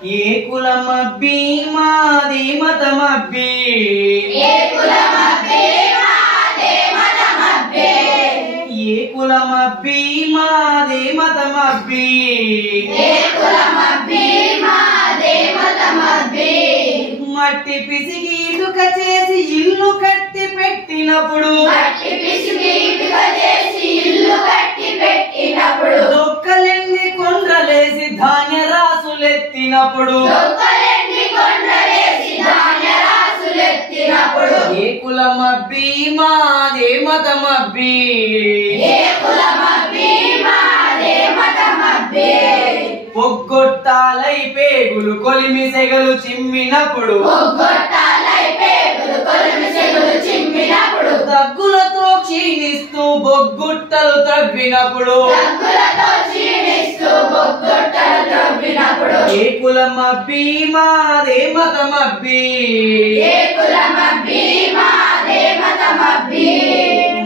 ఏ కులమబ్బి మాది మతమబ్బి ఏ కులమబ్బి మాది మతమబ్బి ఏ కులమబ్బి మాది మతమబ్బి ఏ కులమబ్బి మాది మతమబ్బి మట్టి పిసికి ఇటుక చేసి ఇల్లు కట్టి పెట్టినప్పుడు మట్టి పిసికి ఇటుక చేసి ఇల్లు కట్టి పెట్టినప్పుడు దొక్కలెన్ని కొండ్రలేసి ధాన్య రాసులెత్తినప్పుడు దొక్కలెన్ని కొండ్రలేసి ధాన్య రాసులెత్తినప్పుడు ఏ కులమబ్బి మాదే మతమబ్బి ఏ కులమబ్బి మాదే మతమబ్బి పొగ్గొట్టాలై పేగులు కొలిమి సెగలు చిమ్మినప్పుడు పొగ్గొట్టాలై పేగులు కొలిమి సెగలు చిమ్మినప్పుడు దగ్గులతో క్షీణిస్తూ బొగ్గుట్టలు త్రవ్వినప్పుడు దగ్గులతో క్షీణిస్తూ బొగ్గుట్టలు త్రవ్వినప్పుడు ఏ కులమబ్బి మాదే మతమబ్బి ఏ కులమబ్బి మాదే మతమబ్బి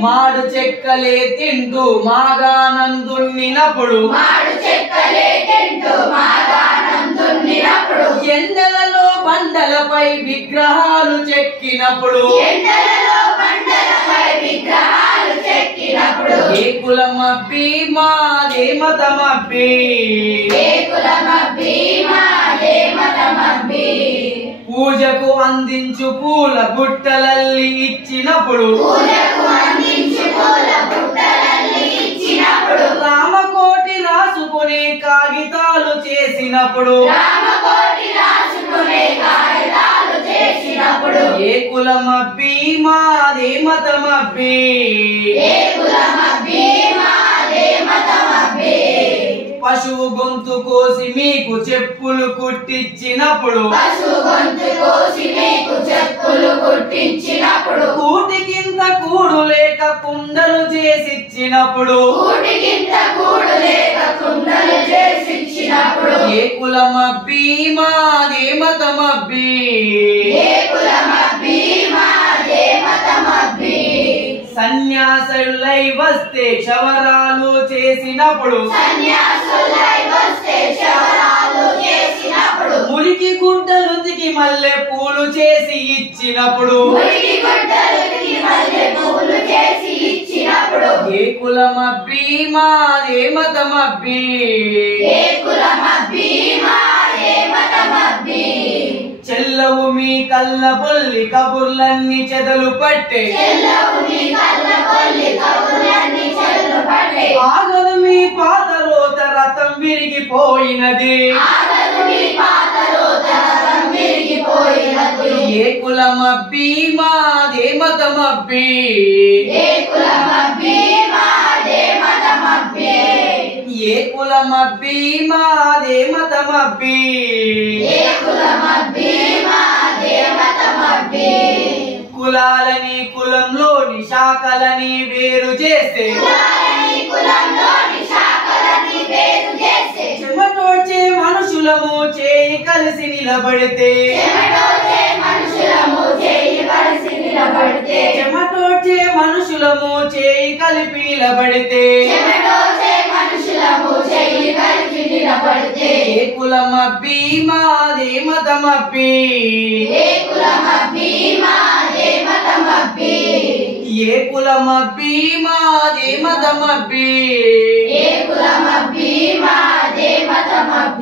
మాడు చెక్కలే తింటూ మాగానందున్నినప్పుడు మాడు చెక్కలే తింటూ మాగానందున్నినప్పుడు ఎండలలో బండలపై విగ్రహాలు చెక్కినప్పుడు ఎండలలో బండలపై విగ్రహాలు చెక్కినప్పుడు ఏ కులమబ్బి మాదే మతమబ్బి ఏ కులమబ్బి మాదే మతమబ్బి పూజకు అందించు పూల బుట్టలల్లి ఇచ్చినప్పుడు పూజకు అందించు పూల బుట్టలల్లి ఇచ్చినప్పుడు రామకోటి రాసుకునే కాగితాలు చేసినప్పుడు రామకోటి రాసుకునే కాగితాలు చేసినప్పుడు ఏ కులమబ్బి మాదే మతమబ్బి ఏ కులమబ్బి మాదే మతమబ్బి పశువు గొంతు కోసి మీకు చెప్పులు కుట్టించినప్పుడు పశువు గొంతు కోసి మీకు చెప్పులు కుట్టించినప్పుడు కూటి కింద కూడు లేక కుండలు చేసిచ్చినప్పుడు కూటి కింద కూడు లేక కుండలు చేసిచ్చినప్పుడు ఏ కులమబ్బి మాదే మతమబ్బి ఏ కులమబ్బి మాదే మతమబ్బి సన్యాసులై వస్తే క్షవరాలు చేసినప్పుడు సన్యాసులై వస్తే క్షవరాలు చేసినప్పుడు మురికి గుడ్డలు దిగి మల్లె పూలు చేసి ఇచ్చినప్పుడు మురికి గుడ్డలకి మల్లె పూలు చేసి ఇచ్చినప్పుడు ఏ కులమబ్బి మాదే మతమబ్బి ఏ కులమబ్బి మాదే మతమబ్బి చెల్లవు మీ కళ్ళ బొల్లి కబుర్లన్నీ చెదలు పట్టే చెల్లవు మీ కళ్ళ కొల్లి కబుర్లన్నీ చెదలు పట్టే ఆగదు మీ పాత రోత రథం విరిగిపోయినది ఆగదు మీ పాత రోత రథం విరిగిపోయినది ఏ కులమబ్బి మాదే మతమబ్బి ఏ కులమబ్బి మాదే మతమబ్బి ఏ కులమబ్బి మాదే మతమబ్బి ఏ కులమబ్బి మాదే మతమబ్బి కులాలని కులంలోని శాఖలని వేరు చేస్తే కులాలని కులంలోని శాఖలని వేరు చేస్తే చెమటోడ్చే మనుషులము చేయి కలిసి నిలబడితే చెమటోచే మనుషులము చేయి కలిసి నిలబడితే చెమటోడ్చే మనుషులము చేయి కలిపి నిలబడితే చెమటోచే మనుషులము చేయి కలిసి నిలబడితే ఏ కులమబ్బి మాదే మతమబ్బి ఏ కులమబ్బి మాదే మతమబ్బి ఏ కులమబ్బి మాదే మతమబ్బి ఏ కులమబ్బి మాదే మతమబ్బి